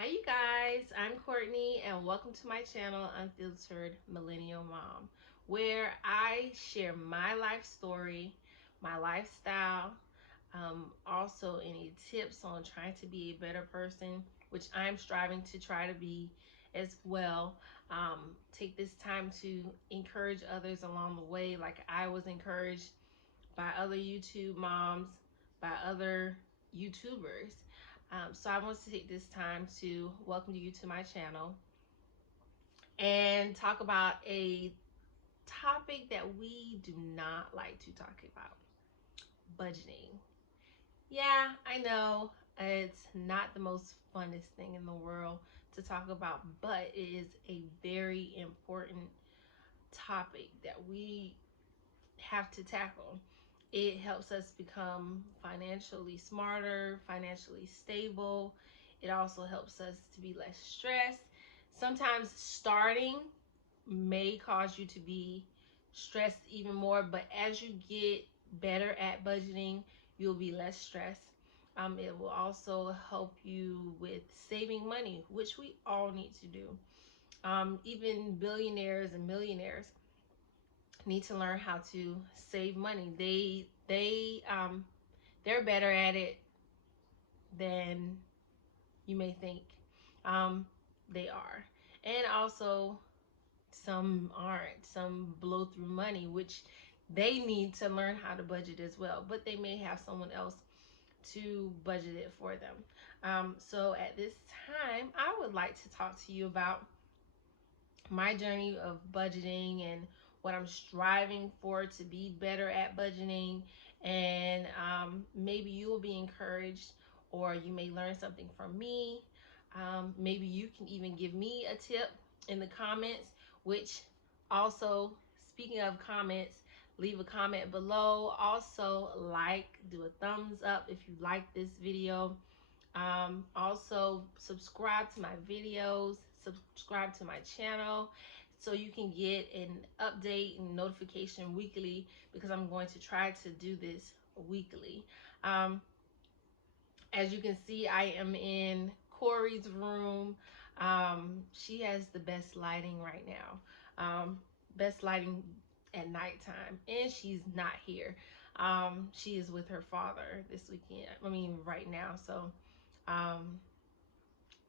Hi you guys, I'm Courtney and welcome to my channel Unfiltered Millennial Mom, where I share my life story, my lifestyle, also any tips on trying to be a better person, which I'm striving to try to be as well. Take this time to encourage others along the way like I was encouraged by other YouTube moms, by other YouTubers. So I want to take this time to welcome you to my channel and talk about a topic that we do not like to talk about: budgeting. Yeah, I know it's not the most funnest thing in the world to talk about, but it is a very important topic that we have to tackle. It helps us become financially smarter, financially stable. It also helps us to be less stressed. Sometimes starting may cause you to be stressed even more, but as you get better at budgeting, you'll be less stressed. It will also help you with saving money, which we all need to do. Even billionaires and millionaires need to learn how to save money. They're better at it than you may think. Um, they are, and also some aren't. Some blow through money, which they need to learn how to budget as well. But they may have someone else to budget it for them. So at this time, I would like to talk to you about my journey of budgeting and what I'm striving for to be better at budgeting. And maybe you will be encouraged, or you may learn something from me. Maybe you can even give me a tip in the comments, which also, speaking of comments, leave a comment below. Also, do a thumbs up if you like this video. Also, subscribe to my videos, subscribe to my channel so you can get an update and notification weekly, because I'm going to try to do this weekly. Um, as you can see, I am in Corey's room. She has the best lighting right now. Best lighting at nighttime, and she's not here. She is with her father this weekend. I mean, right now. So um,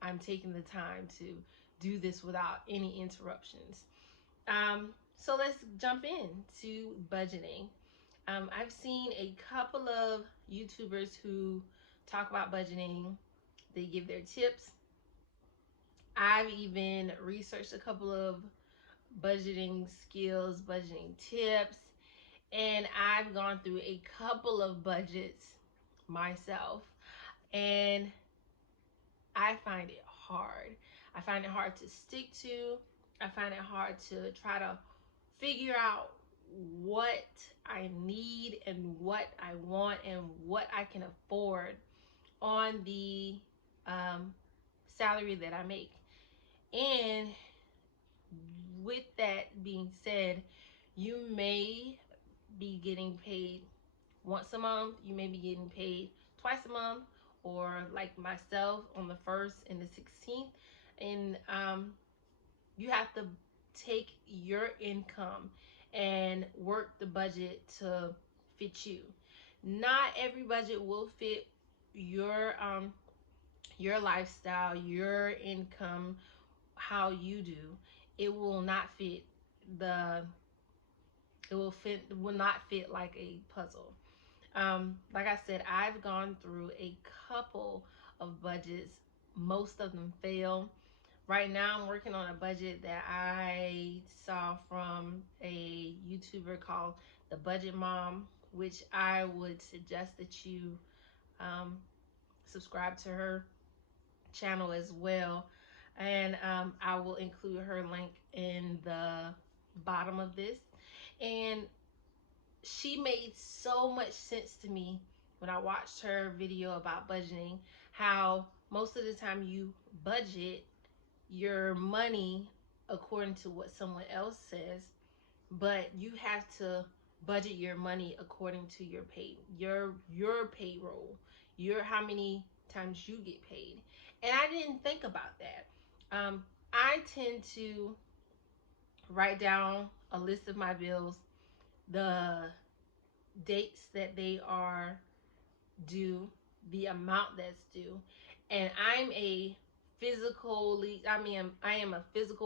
I'm taking the time to do this without any interruptions. So let's jump in to budgeting. I've seen a couple of YouTubers who talk about budgeting. They give their tips. I've even researched a couple of budgeting skills, budgeting tips, and I've gone through a couple of budgets myself. And I find it hard. I find it hard to stick to. I find it hard to try to figure out what I need and what I want and what I can afford on the um, salary that I make. And with that being said, you may be getting paid once a month, you may be getting paid twice a month, or like myself on the 1st and the 16th. And you have to take your income and work the budget to fit you. Not every budget will fit your lifestyle, your income, how you do. It will not fit the it will not fit like a puzzle. Like I said, I've gone through a couple of budgets. Most of them fail. Right now, I'm working on a budget that I saw from a YouTuber called The Budget Mom, which I would suggest that you um, subscribe to her channel as well. And I will include her link in the bottom of this. And she made so much sense to me when I watched her video about budgeting, how most of the time you budget your money according to what someone else says, but you have to budget your money according to your payroll, your how many times you get paid. And I didn't think about that. I tend to write down a list of my bills, the dates that they are due, the amount that's due, and I am a physical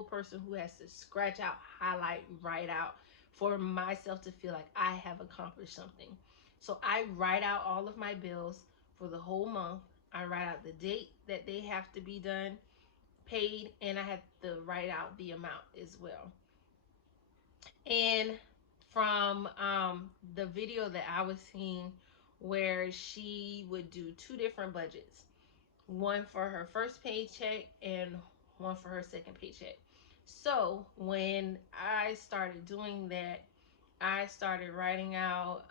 person who has to scratch out, highlight, write out for myself to feel like I have accomplished something. So I write out all of my bills for the whole month. I write out the date that they have to be done, paid, and I have to write out the amount as well. And from the video that I was seeing, where she would do two different budgets, one for her first paycheck and one for her second paycheck. So when I started doing that, I started writing out,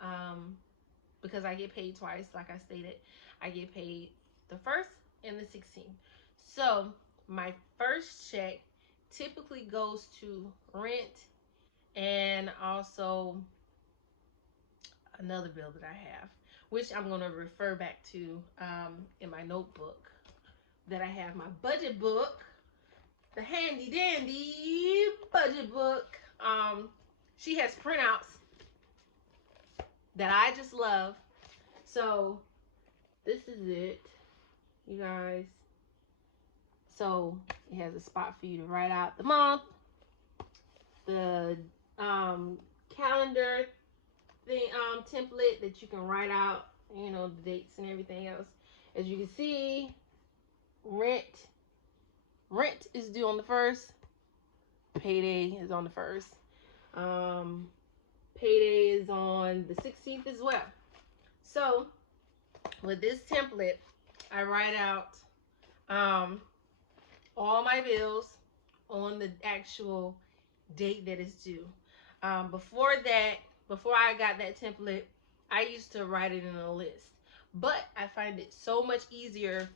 because I get paid twice, like I stated, I get paid the first and the 16th. So my first check typically goes to rent and also another bill that I have, which I'm going to refer back to in my notebook that I have, my budget book, the handy dandy budget book. She has printouts that I just love. So this is it, you guys. So it has a spot for you to write out the month, the calendar thing, template that you can write out, the dates and everything else. As you can see, rent is due on the 1st. Payday is on the 1st. Payday is on the 16th as well. So with this template, I write out all my bills on the actual date that is due. Before that, before I got that template, I used to write it in a list. But I find it so much easier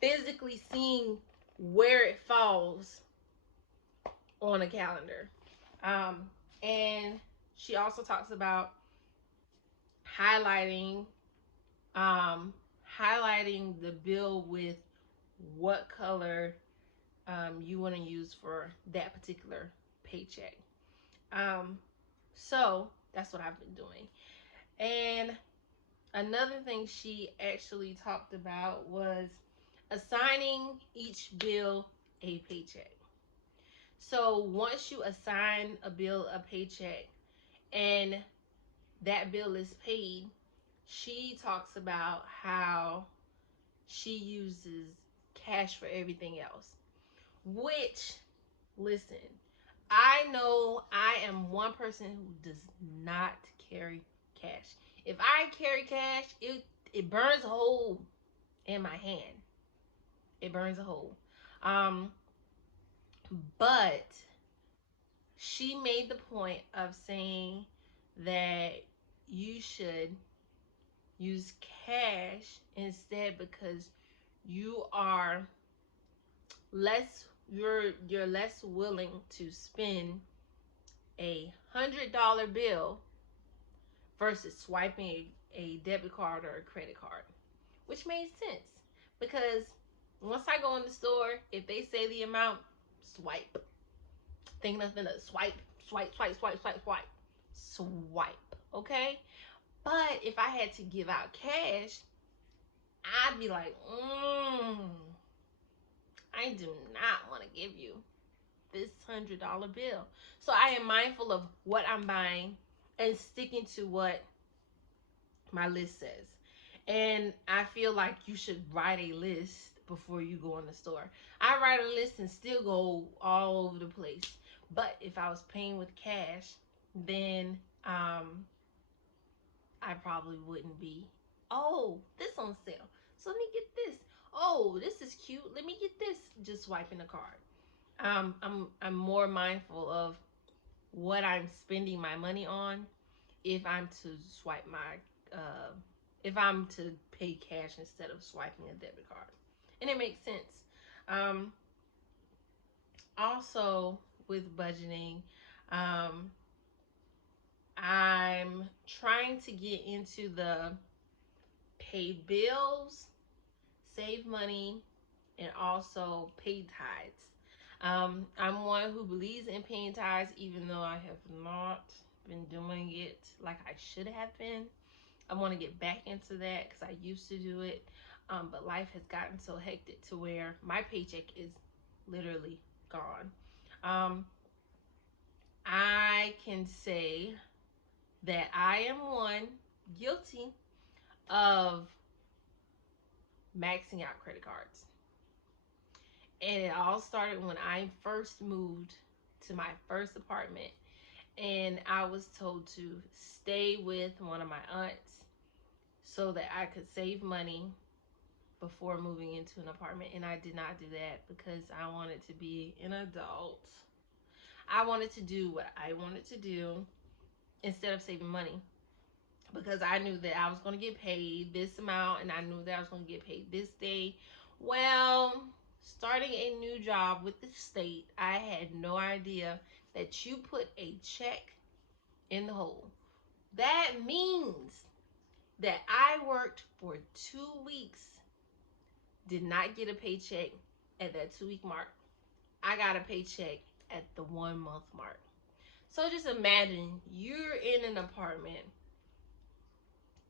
physically seeing where it falls on a calendar. And she also talks about highlighting highlighting the bill with what color you want to use for that particular paycheck. So that's what I've been doing. And another thing she actually talked about was assigning each bill a paycheck. So once you assign a bill a paycheck and that bill is paid, she talks about how she uses cash for everything else. Which, listen, I know I am one person who does not carry cash. If I carry cash, it burns a hole in my hand. It burns a hole. But she made the point of saying that you should use cash instead because you are you're less willing to spend $100 bill versus swiping a debit card or a credit card, which made sense because once I go in the store, if they say the amount, swipe. Think nothing of swipe, swipe, swipe, swipe, swipe, swipe, swipe. Okay, but if I had to give out cash, I'd be like, I do not want to give you this $100 bill. So I am mindful of what I'm buying and sticking to what my list says. And I feel like you should write a list before you go in the store. I write a list and still go all over the place. But if I was paying with cash, then I probably wouldn't be. Oh, this on sale. So let me get this. Oh, this is cute. Let me get this. Just swiping the card. I'm more mindful of what I'm spending my money on if I'm to swipe my if I'm to pay cash instead of swiping a debit card. And it makes sense. Um, Also with budgeting, I'm trying to get into the pay bills, save money, and also pay tithes. I'm one who believes in paying tithes, even though I have not been doing it like I should have been. I want to get back into that because I used to do it, but life has gotten so hectic to where my paycheck is literally gone. Um, I can say that I am one guilty of maxing out credit cards. And it all started when I first moved to my first apartment, and I was told to stay with one of my aunts so that I could save money before moving into an apartment. And I did not do that because I wanted to be an adult. I wanted to do what I wanted to do instead of saving money, because I knew that I was going to get paid this amount and I knew that I was going to get paid this day. Well, starting a new job with the state, I had no idea that you put a check in the hole. That means that I worked for 2 weeks, did not get a paycheck at that 2 week mark. I got a paycheck at the 1 month mark. So just imagine you're in an apartment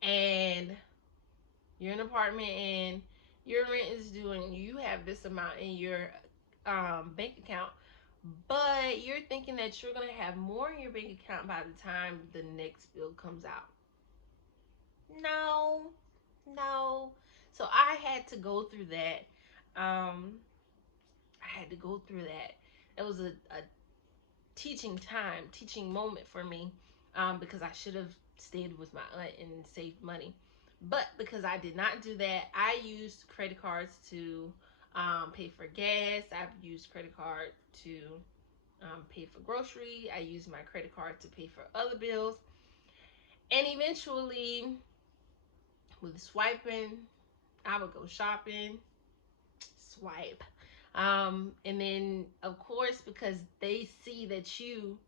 and your rent is due and you have this amount in your bank account, but you're thinking that you're going to have more in your bank account by the time the next bill comes out. No, no. So I had to go through that. I had to go through that. It was a teaching moment for me, because I should have stayed with my aunt and saved money. But because I did not do that, I used credit cards to pay for gas. I've used credit card to pay for grocery. I used my credit card to pay for other bills. And eventually, with swiping, I would go shopping, swipe. And then, of course, because they see that you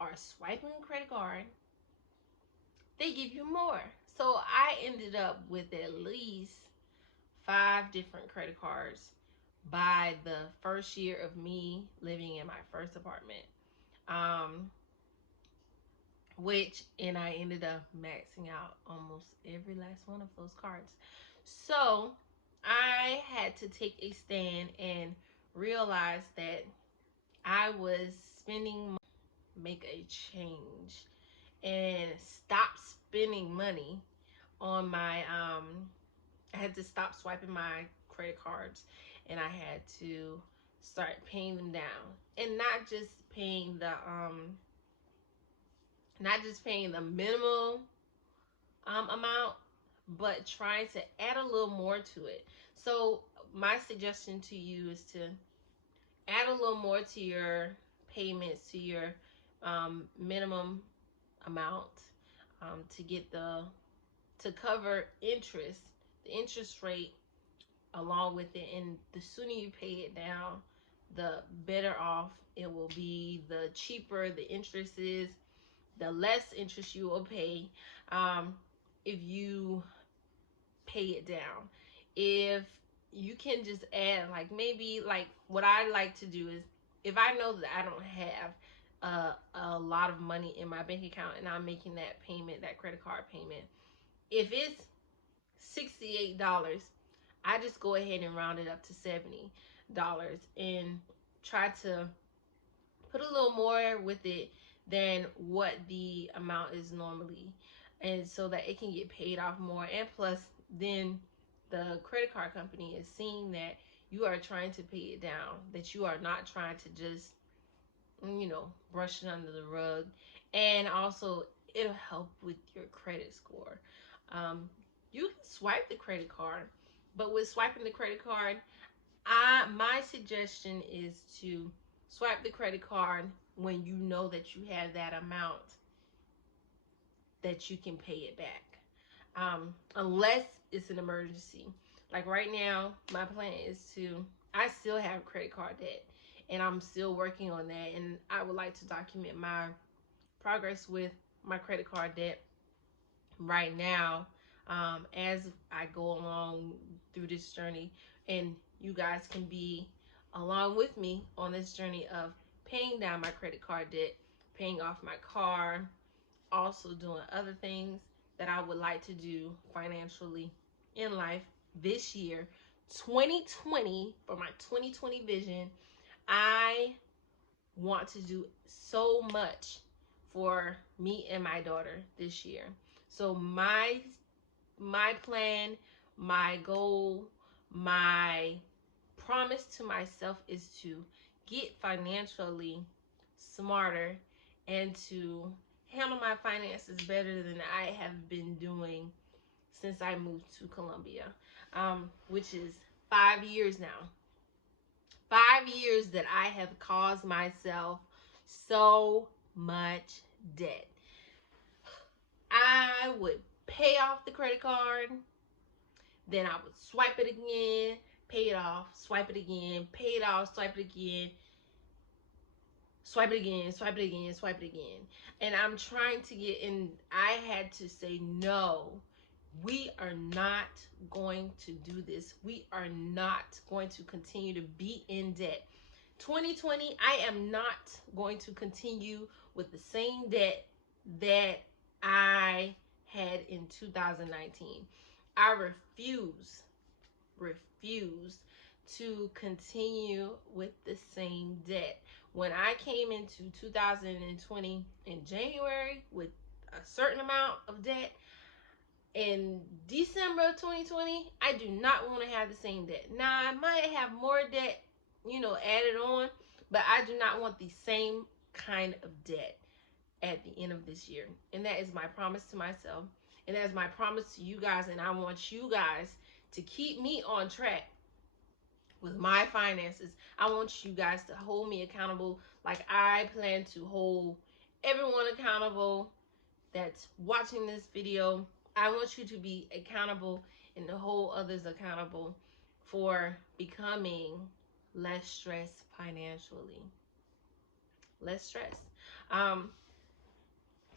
are swiping a credit card, they give you more. So I ended up with at least 5 different credit cards by the first year of me living in my first apartment. Um, and I ended up maxing out almost every last one of those cards. So I had to take a stand and realize that I was spending, make a change, and stop spending money on my I had to stop swiping my credit cards, and I had to start paying them down, and not just paying the minimal amount, but trying to add a little more to it. So my suggestion to you is to add a little more to your payments, to your minimum amount, to get to cover interest, the interest rate along with it. And the sooner you pay it down, the better off it will be. The cheaper the interest is, the less interest you will pay, if you pay it down. If you can just add, like, maybe, like, what I like to do is, if I know that I don't have a lot of money in my bank account and I'm making that payment, that credit card payment, if it's $68, I just go ahead and round it up to $70 and try to put a little more with it than what the amount is normally, and so that it can get paid off more. And plus, then the credit card company is seeing that you are trying to pay it down, that you are not trying to just, brush it under the rug. And also, it'll help with your credit score. You can swipe the credit card, but with swiping the credit card, my suggestion is to swipe the credit card when you know that you have that amount that you can pay it back, unless it's an emergency. Like right now, my plan is to, I still have credit card debt, and I'm still working on that, and I would like to document my progress with my credit card debt right now, as I go along through this journey. And you guys can be along with me on this journey of paying down my credit card debt, paying off my car, also doing other things that I would like to do financially in life this year, 2020, for my 2020 vision. I want to do so much for me and my daughter this year. So my plan, my goal, my promise to myself is to get financially smarter and to handle my finances better than I have been doing since I moved to Colombia, which is 5 years now. 5 years that I have caused myself so much debt. I would pay off the credit card, then I would swipe it again, pay it off, swipe it again, pay it off, swipe it again, swipe it again, swipe it again, swipe it again. And I'm trying to get in. I had to say, no, we are not going to do this. We are not going to continue to be in debt. 2020, I am not going to continue with the same debt that I had in 2019. I refuse to continue with the same debt. When I came into 2020 in January with a certain amount of debt, in December of 2020, I do not want to have the same debt. Now, I might have more debt, added on, but I do not want the same kind of debt at the end of this year. And that is my promise to myself. And that is my promise to you guys. And I want you guys to keep me on track with my finances. I want you guys to hold me accountable like I plan to hold everyone accountable that's watching this video. I want you to be accountable and to hold others accountable for becoming less stressed financially. Less stress. Um,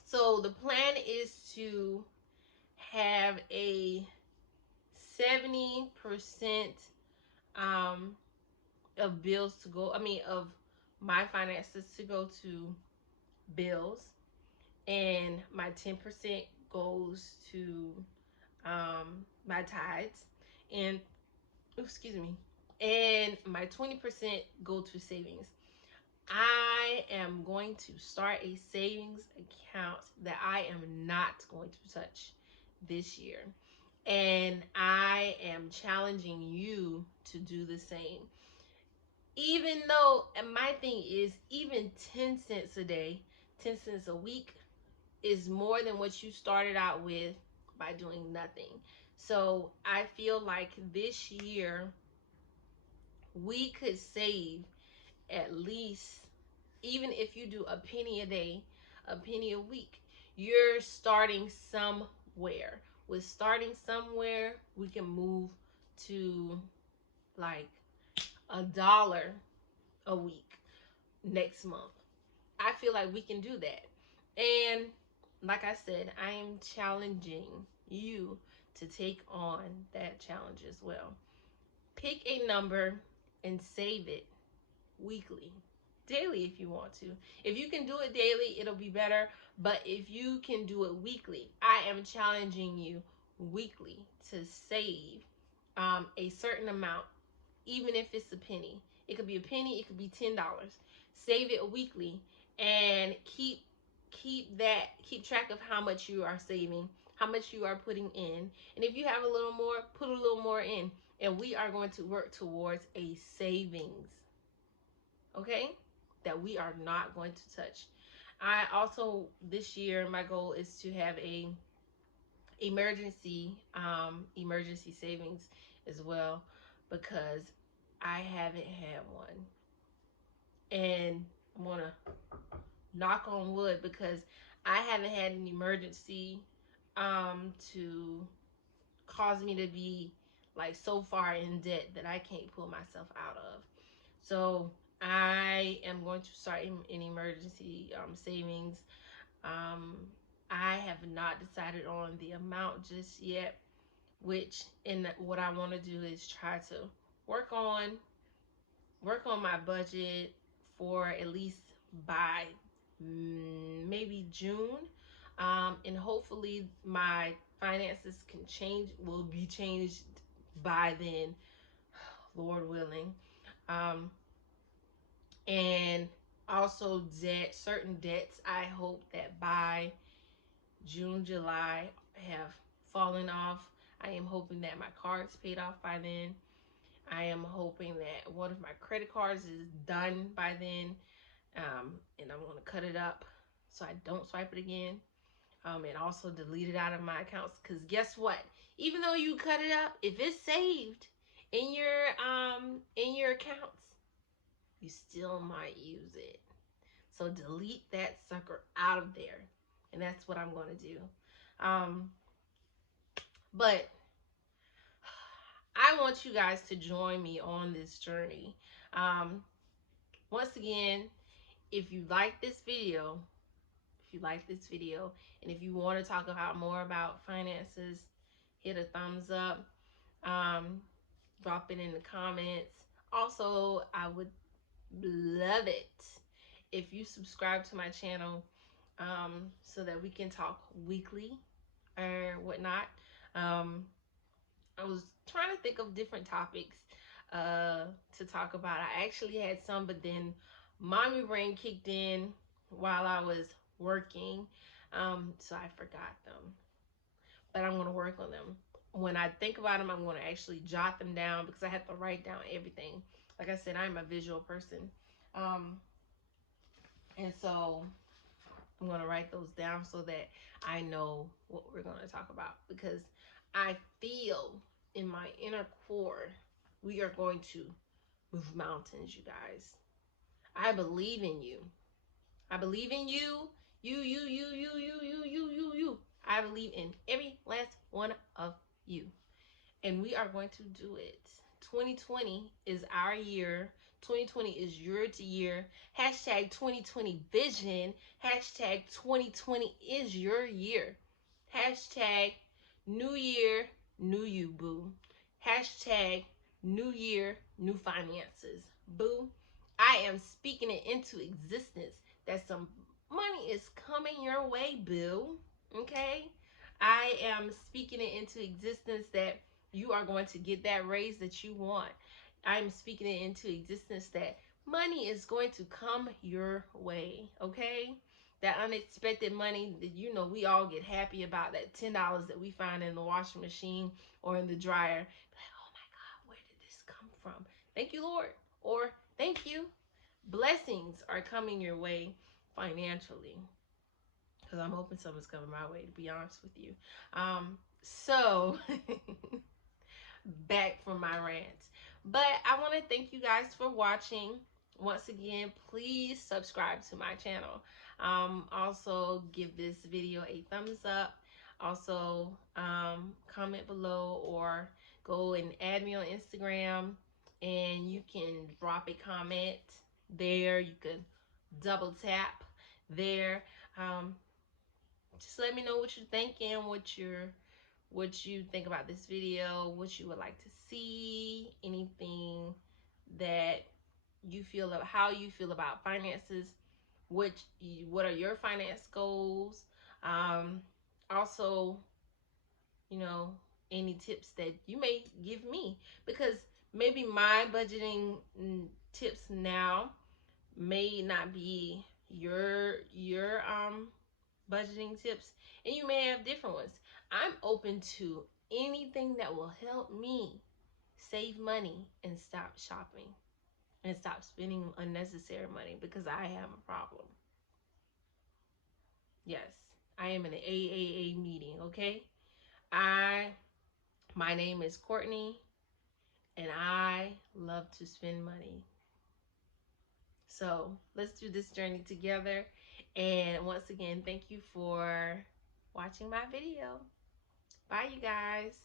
so the plan is to have a 70% of bills to go, of my finances to go to bills, and my 10% goes to my tithes, and excuse me, and my 20% go to savings. I am going to start a savings account that I am not going to touch this year. And I am challenging you to do the same. Even though, and my thing is, even 10 cents a day, 10 cents a week is more than what you started out with by doing nothing. So I feel like this year we could save at least, even if you do a penny a day, a penny a week, you're starting somewhere. With starting somewhere, we can move to like $1 a week next month. I feel like we can do that. And like I said, I am challenging you to take on that challenge as well. Pick a number and save it weekly, daily if you want to. If you can do it daily, it'll be better. But if you can do it weekly, I am challenging you weekly to save a certain amount, even if it's a penny. It could be a penny, it could be $10. Save it weekly and keep track of how much you are saving, how much you are putting in. And if you have a little more, put a little more in. And we are going to work towards a savings, okay, that we are not going to touch. I also, this year, my goal is to have a emergency savings as well, because I haven't had one. And I'm gonna knock on wood, because I haven't had an emergency to cause me to be like so far in debt that I can't pull myself out of. So I am going to start an emergency savings. I have not decided on the amount just yet, which, and what I want to do is try to work on my budget for at least by maybe June, and hopefully my finances will be changed by then, Lord willing. And also certain debts, I hope that by June, July have fallen off. I am hoping that my card's paid off by then. I am hoping that one of my credit cards is done by then, and I'm going to cut it up so I don't swipe it again, and also delete it out of my accounts. Because guess what? Even though you cut it up, if it's saved in your accounts, you still might use it. So delete that sucker out of there, and that's what I'm going to do. But I want you guys to join me on this journey. Once again, if you like this video, and if you want to talk about more about finances, hit a thumbs up. Drop it in the comments. Also, I would love it if you subscribe to my channel, so that we can talk weekly or whatnot. I was trying to think of different topics to talk about. I actually had some, but then mommy brain kicked in while I was working, so I forgot them. But I'm going to work on them. When I think about them, I'm going to actually jot them down because I have to write down everything. Like I said, I'm a visual person. And so I'm going to write those down so that I know what we're going to talk about. Because I feel in my inner core, we are going to move mountains, you guys. I believe in you. I believe in you. You. I believe in every last one of you. And we are going to do it. 2020 is our year. 2020 is your year. Hashtag 2020 vision. Hashtag 2020 is your year. Hashtag new year, new you, boo. Hashtag new year, new finances, boo. I am speaking it into existence that some money is coming your way, boo. Okay? I am speaking it into existence that you are going to get that raise that you want. I'm speaking it into existence that money is going to come your way, okay? That unexpected money that, you know, we all get happy about, that $10 that we find in the washing machine or in the dryer. Like, oh my God, where did this come from? Thank you, Lord. Or thank you. Blessings are coming your way financially. Because I'm hoping something's coming my way, to be honest with you. So back from my rant. But I want to thank you guys for watching. Once again, please subscribe to my channel. Also, give this video a thumbs up. Also, comment below or go and add me on Instagram, and you can drop a comment there. You can double tap there. Just let me know what you're thinking, what you think about this video, what you would like to see, anything that you feel of how you feel about finances, what are your finance goals. Also, you know, any tips that you may give me, because maybe my budgeting tips now may not be your budgeting tips, and you may have different ones. I'm open to anything that will help me save money and stop shopping and stop spending unnecessary money, because I have a problem. Yes, I am in an AAA meeting, okay? My name is Courtney, and I love to spend money. So let's do this journey together. And once again, thank you for watching my video. Bye, you guys.